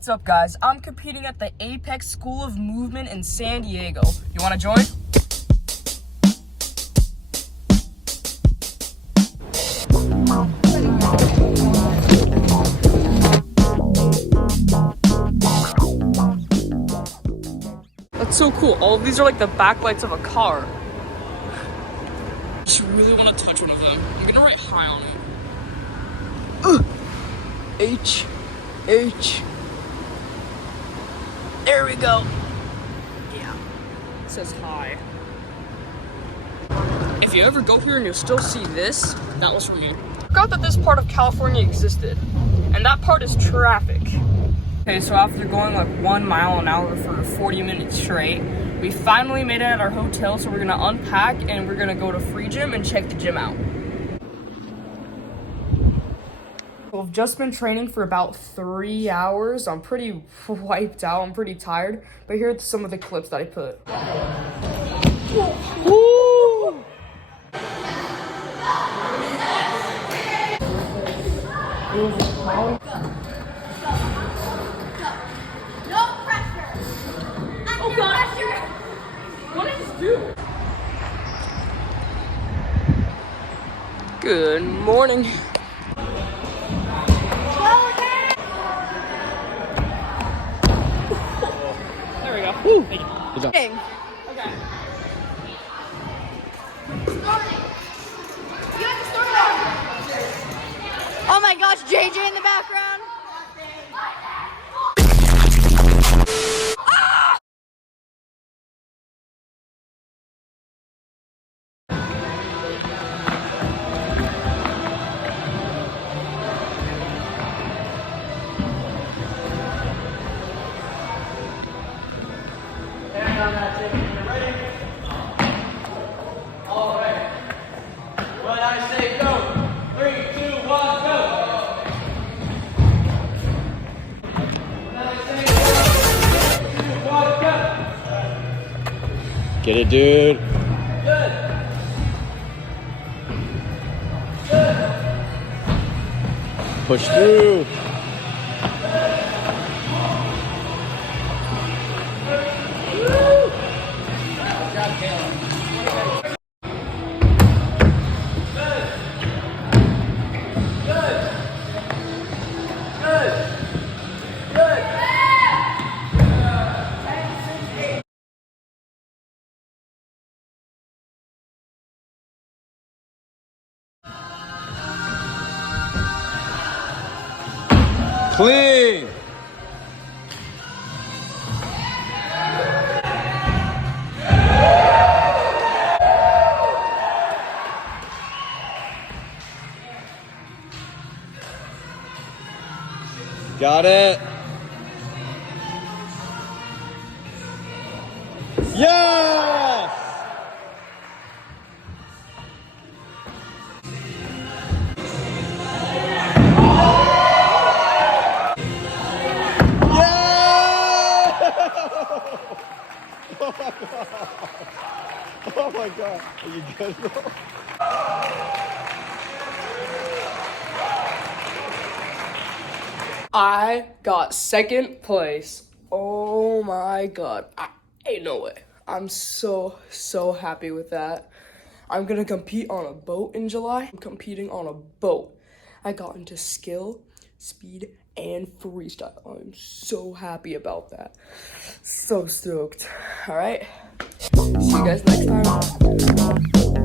What's up, guys? I'm competing at the Apex School of Movement in San Diego. You want to join? That's so cool. All of these are like the backlights of a car. I just really want to touch one of them. I'm gonna write hi on it. H. There we go. Yeah. It says hi. If you ever go here and you still see this, that was from me. I forgot that this part of California existed. And that part is traffic. Okay, so after going like 1 mile an hour for 40 minutes straight, we finally made it at our hotel, so we're gonna unpack and we're gonna go to Free Gym and check the gym out. We've just been training for about 3 hours. I'm pretty wiped out, I'm pretty tired, but here are some of the clips that I put. Woo! Good morning. There we go. Woo. Thank you. Good job. Okay. Oh my gosh, JJ in the background. Get it, dude. Good. Push through. Clean. Got it. Yes! Oh my god. Are you good, bro? I got second place. Oh my god. Ain't no way. I'm so happy with that. I'm gonna compete on a boat in July. I'm competing on a boat. I got into skill, speed, and freestyle. I'm so happy about that. So stoked. All right. See you guys next time.